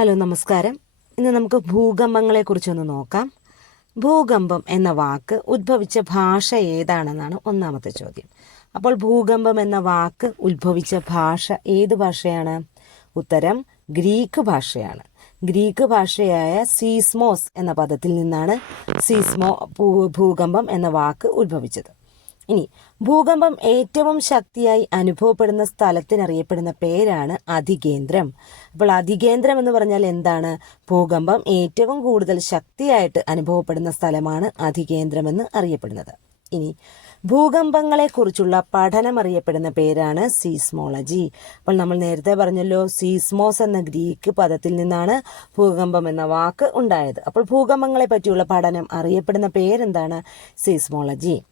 Hello നമസ്കാരം. ഇന്ന് നമുക്ക് ഭൂകമ്പങ്ങളെക്കുറിച്ചൊന്ന് നോക്കാം. ഭൂകമ്പം എന്ന വാക്ക് ഉദ്ഭവിച്ച ഭാഷ ഏതാണെന്നാണ് ഒന്നാമത്തെ ചോദ്യം. അപ്പോൾ ഭൂകമ്പം എന്ന വാക്ക് ഉദ്ഭവിച്ച ഭാഷ ഏത് ഭാഷയാണ്? ഉത്തരം ഗ്രീക്ക് ഭാഷയാണ്. ഗ്രീക്ക് ഭാഷയായ സീസ്മോസ് എന്ന പദത്തിൽ നിന്നാണ് സീസ്മോ ഭൂകമ്പം എന്ന വാക്ക് ഉദ്ഭവിച്ചത്. ഇനി ഭൂകമ്പം ഏറ്റവും ശക്തിയായി അനുഭവപ്പെടുന്ന സ്ഥലത്തിനറിയപ്പെടുന്ന പേരാണ് അതികേന്ദ്രം. അപ്പോൾ അതികേന്ദ്രം എന്ന് പറഞ്ഞാൽ എന്താണ്? ഭൂകമ്പം ഏറ്റവും കൂടുതൽ ശക്തിയായിട്ട് അനുഭവപ്പെടുന്ന സ്ഥലമാണ് അധികേന്ദ്രമെന്ന് അറിയപ്പെടുന്നത്. ഇനി ഭൂകമ്പങ്ങളെക്കുറിച്ചുള്ള പഠനം അറിയപ്പെടുന്ന പേരാണ് സീസ്മോളജി. അപ്പോൾ നമ്മൾ നേരത്തെ പറഞ്ഞല്ലോ സീസ്മോസ് എന്ന ഗ്രീക്ക് പദത്തിൽ നിന്നാണ് ഭൂകമ്പം എന്ന വാക്ക് ഉണ്ടായത്. അപ്പോൾ ഭൂകമ്പങ്ങളെ പറ്റിയുള്ള പഠനം അറിയപ്പെടുന്ന പേരെന്താണ്? സീസ്മോളജി.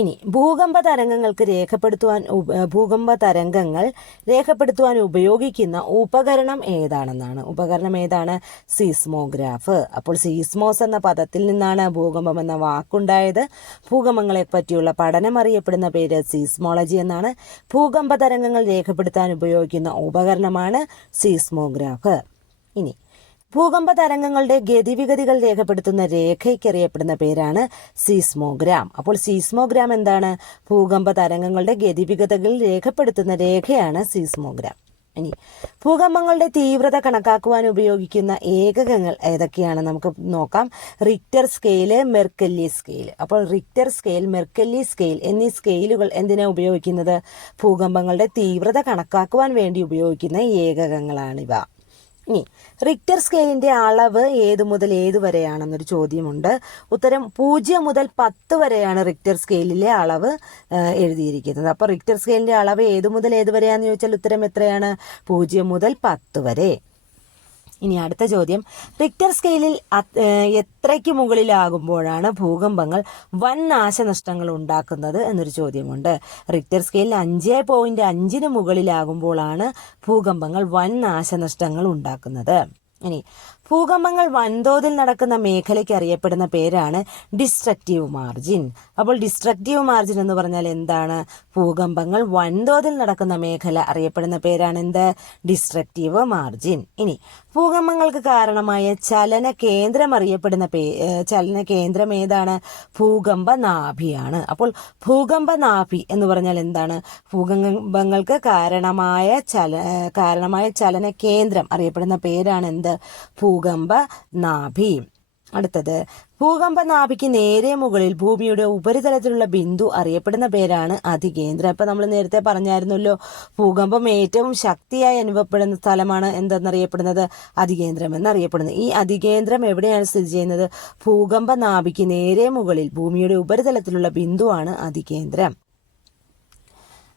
ഇനി ഭൂകമ്പ തരംഗങ്ങൾക്ക് രേഖപ്പെടുത്തുവാൻ ഭൂകമ്പ തരംഗങ്ങൾ രേഖപ്പെടുത്തുവാൻ ഉപയോഗിക്കുന്ന ഉപകരണം ഏതാണെന്നാണ്? ഉപകരണം ഏതാണ്? സീസ്മോഗ്രാഫ്. അപ്പോൾ സീസ്മോസ് എന്ന പദത്തിൽ നിന്നാണ് ഭൂകമ്പം എന്ന വാക്കുണ്ടായത്. ഭൂകമ്പങ്ങളെ പറ്റിയുള്ള പഠനം അറിയപ്പെടുന്ന പേര് സീസ്മോളജി എന്നാണ്. ഭൂകമ്പ തരംഗങ്ങൾ രേഖപ്പെടുത്താൻ ഉപയോഗിക്കുന്ന ഉപകരണമാണ് സീസ്മോഗ്രാഫ്. ഇനി ഭൂകമ്പ തരംഗങ്ങളുടെ ഗതിവിഗതികൾ രേഖപ്പെടുത്തുന്ന രേഖയ്ക്കറിയപ്പെടുന്ന പേരാണ് സീസ്മോഗ്രാം. അപ്പോൾ സീസ്മോഗ്രാം എന്താണ്? ഭൂകമ്പ തരംഗങ്ങളുടെ ഗതിവിഗതികൾ രേഖപ്പെടുത്തുന്ന രേഖയാണ് സീസ്മോഗ്രാം. ഇനി ഭൂകമ്പങ്ങളുടെ തീവ്രത കണക്കാക്കുവാൻ ഉപയോഗിക്കുന്ന ഏകകങ്ങൾ ഏതൊക്കെയാണ്? നമുക്ക് നോക്കാം. റിക്ടർ സ്കെയിൽ മെർക്കല്ലി സ്കെയിൽ അപ്പോൾ റിക്ടർ സ്കെയിൽ മെർക്കല്ലി സ്കെയിൽ എന്നീ സ്കെയിലുകൾ എന്തിനാ ഉപയോഗിക്കുന്നത്? ഭൂകമ്പങ്ങളുടെ തീവ്രത കണക്കാക്കുവാൻ വേണ്ടി ഉപയോഗിക്കുന്ന ഏകകങ്ങളാണിവ. ഇനി റിക്ടർ സ്കെയിലിന്റെ അളവ് ഏതു മുതൽ ഏതു വരെയാണെന്നൊരു ചോദ്യമുണ്ട്. ഉത്തരം പൂജ്യം മുതൽ പത്ത് വരെയാണ് റിക്ടർ സ്കെയിലിലെ അളവ് എഴുതിയിരിക്കുന്നത്. അപ്പോൾ റിക്ടർ സ്കെയിലിന്റെ അളവ് ഏതു മുതൽ ഏതു വരെയാണെന്ന് ചോദിച്ചാൽ ഉത്തരം എത്രയാണ്? പൂജ്യം മുതൽ പത്ത് വരെ. ഇനി അടുത്ത ചോദ്യം. റിക്ടർ സ്കെയിലിൽ എത്രയ്ക്ക് മുകളിലാകുമ്പോഴാണ് ഭൂകമ്പങ്ങൾ വൻ നാശനഷ്ടങ്ങൾ ഉണ്ടാക്കുന്നത് എന്നൊരു ചോദ്യമുണ്ട്. റിക്ടർ സ്കെയിലിൽ അഞ്ച് പോയിന്റ് അഞ്ചിന് മുകളിലാകുമ്പോഴാണ് ഭൂകമ്പങ്ങൾ വൻ നാശനഷ്ടങ്ങൾ ഉണ്ടാക്കുന്നത്. ഇനി ഭൂകമ്പങ്ങൾ വൻതോതിൽ നടക്കുന്ന മേഖലയ്ക്ക് അറിയപ്പെടുന്ന പേരാണ് ഡിസ്ട്രക്റ്റീവ് മാർജിൻ. അപ്പോൾ ഡിസ്ട്രക്റ്റീവ് മാർജിൻ എന്ന് പറഞ്ഞാൽ എന്താണ്? ഭൂകമ്പങ്ങൾ വൻതോതിൽ നടക്കുന്ന മേഖല അറിയപ്പെടുന്ന പേരാണ് എന്ത്? Destructive margin. ഇനി ഭൂകമ്പങ്ങൾക്ക് കാരണമായ ചലന കേന്ദ്രം അറിയപ്പെടുന്ന പേ ചലന കേന്ദ്രം ഏതാണ്? ഭൂകമ്പ നാഭിയാണ്. അപ്പോൾ ഭൂകമ്പ നാഭി എന്ന് പറഞ്ഞാൽ എന്താണ്? ഭൂകമ്പങ്ങൾക്ക് കാരണമായ ചല കാരണമായ ചലന കേന്ദ്രം അറിയപ്പെടുന്ന പേരാണ് എന്ത്? ഭൂകമ്പ നാഭി. അടുത്തത് ഭൂകമ്പ നാഭിക്ക് നേരെ മുകളിൽ ഭൂമിയുടെ ഉപരിതലത്തിലുള്ള ബിന്ദു അറിയപ്പെടുന്ന പേരാണ് അതികേന്ദ്രം. ഇപ്പൊ നമ്മൾ നേരത്തെ പറഞ്ഞായിരുന്നല്ലോ ഭൂകമ്പം ഏറ്റവും ശക്തിയായി അനുഭവപ്പെടുന്ന സ്ഥലമാണ് എന്തെന്നറിയപ്പെടുന്നത്? അതികേന്ദ്രം എന്നറിയപ്പെടുന്നത് ഈ അതികേന്ദ്രം എവിടെയാണ് സ്ഥിതി ചെയ്യുന്നത്? ഭൂകമ്പ നാഭിക്ക് നേരെ മുകളിൽ ഭൂമിയുടെ ഉപരിതലത്തിലുള്ള ബിന്ദുവാണ് അധികേന്ദ്രം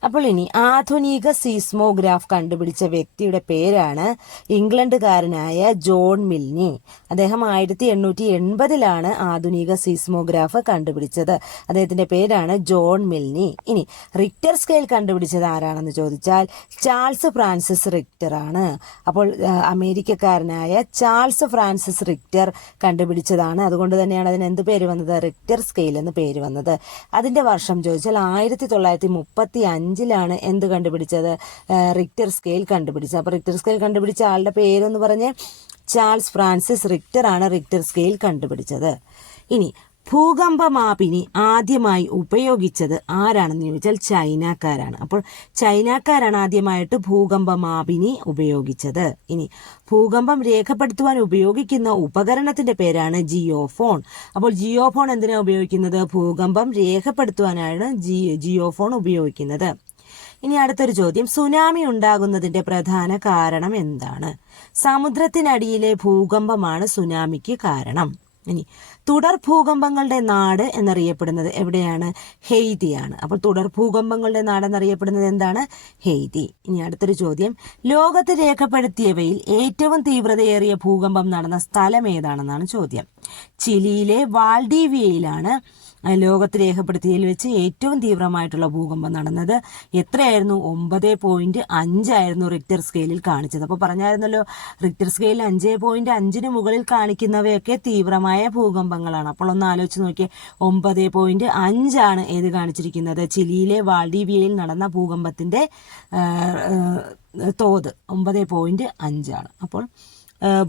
അപ്പോൾ ഇനി ആധുനിക സീസ്മോഗ്രാഫ് കണ്ടുപിടിച്ച വ്യക്തിയുടെ പേരാണ് ഇംഗ്ലണ്ടുകാരനായ ജോൺ മിൽനി. അദ്ദേഹം ആയിരത്തി എണ്ണൂറ്റി എൺപതിലാണ് ആധുനിക സീസ്മോഗ്രാഫ് കണ്ടുപിടിച്ചത്. അദ്ദേഹത്തിന്റെ പേരാണ് ജോൺ മിൽനി. ഇനി റിക്ടർ സ്കെയിൽ കണ്ടുപിടിച്ചത് ആരാണെന്ന് ചോദിച്ചാൽ ചാൾസ് ഫ്രാൻസിസ് റിക്ടർ ആണ്. അപ്പോൾ അമേരിക്കക്കാരനായ ചാൾസ് ഫ്രാൻസിസ് റിക്ടർ കണ്ടുപിടിച്ചതാണ്. അതുകൊണ്ട് തന്നെയാണ് അതിന് എന്ത് പേര് വന്നത്? റിക്ടർ സ്കെയിൽ എന്ന് പേര് വന്നത്. അതിന്റെ വർഷം ചോദിച്ചാൽ ആയിരത്തി തൊള്ളായിരത്തി മുപ്പത്തി അഞ്ചിലാണ് എന്ത് കണ്ടുപിടിച്ചത്? റിക്ടർ സ്കെയിൽ കണ്ടുപിടിച്ചത്. അപ്പോൾ റിക്ടർ സ്കെയിൽ കണ്ടുപിടിച്ച ആളുടെ പേരെന്ന് പറഞ്ഞ് ചാൾസ് ഫ്രാൻസിസ് റിക്ടർ ആണ് റിക്ടർ സ്കെയിൽ കണ്ടുപിടിച്ചത്. ഇനി ഭൂകമ്പമാപിനി ആദ്യമായി ഉപയോഗിച്ചത് ആരാണെന്ന് ചോദിച്ചാൽ ചൈനക്കാരാണ്. അപ്പോൾ ചൈനക്കാരാണ് ആദ്യമായിട്ട് ഭൂകമ്പമാപിനി ഉപയോഗിച്ചത്. ഇനി ഭൂകമ്പം രേഖപ്പെടുത്തുവാൻ ഉപയോഗിക്കുന്ന ഉപകരണത്തിന്റെ പേരാണ് ജിയോഫോൺ. അപ്പോൾ ജിയോഫോൺ എന്തിനാണ് ഉപയോഗിക്കുന്നത്? ഭൂകമ്പം രേഖപ്പെടുത്തുവാനാണ് ജി ജിയോഫോൺ ഉപയോഗിക്കുന്നത്. ഇനി അടുത്തൊരു ചോദ്യം. സുനാമി ഉണ്ടാകുന്നതിന്റെ പ്രധാന കാരണം എന്താണ്? സമുദ്രത്തിനടിയിലെ ഭൂകമ്പമാണ് സുനാമിക്ക് കാരണം. ഇനി തുടർ ഭൂകമ്പങ്ങളുടെ നാട് എന്നറിയപ്പെടുന്നത് എവിടെയാണ്? ഹെയ്തിയാണ്. അപ്പോൾ തുടർ ഭൂകമ്പങ്ങളുടെ നാട് എന്നറിയപ്പെടുന്നത് എന്താണ്? ഹെയ്തി. ഇനി അടുത്തൊരു ചോദ്യം. ലോകത്ത് രേഖപ്പെടുത്തിയവയിൽ ഏറ്റവും തീവ്രതയേറിയ ഭൂകമ്പം നടന്ന സ്ഥലം ഏതാണെന്നാണ് ചോദ്യം. ചിലിയിലെ വാൾഡീവിയയിലാണ് ലോകത്ത് രേഖപ്പെടുത്തിയതിൽ വെച്ച് ഏറ്റവും തീവ്രമായിട്ടുള്ള ഭൂകമ്പം നടന്നത് എത്രയായിരുന്നു? ഒമ്പത് പോയിന്റ് അഞ്ചായിരുന്നു റിക്ടർ സ്കെയിലിൽ കാണിച്ചത്. അപ്പോൾ പറഞ്ഞായിരുന്നല്ലോ റിക്ടർ സ്കെയിലിൽ അഞ്ച് പോയിന്റ് അഞ്ചിന് മുകളിൽ കാണിക്കുന്നവയൊക്കെ തീവ്രമായ ഭൂകമ്പങ്ങളാണ്. അപ്പോൾ ഒന്ന് ആലോചിച്ച് നോക്കിയേ ഒമ്പത് പോയിന്റ് അഞ്ചാണ് ഏത് കാണിച്ചിരിക്കുന്നത്? ചിലിയിലെ വാൾഡിവിയയിൽ നടന്ന ഭൂകമ്പത്തിന്റെ തോത് ഒമ്പത് പോയിന്റ് അഞ്ചാണ്. അപ്പോൾ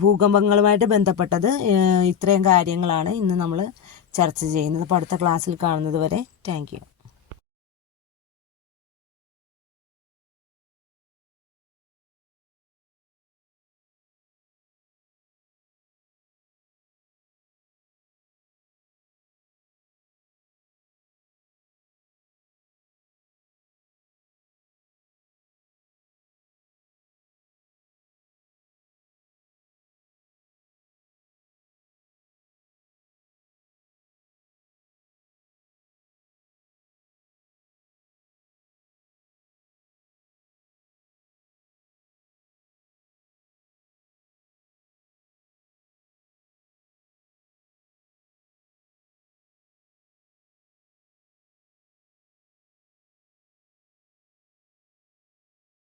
ഭൂകമ്പങ്ങളുമായിട്ട് ബന്ധപ്പെട്ടത് ഇത്രയും കാര്യങ്ങളാണ് ഇന്ന് നമ്മൾ ചർച്ച ചെയ്യുന്നത്. അപ്പോൾ അടുത്ത ക്ലാസ്സിൽ കാണുന്നത് വരെ താങ്ക്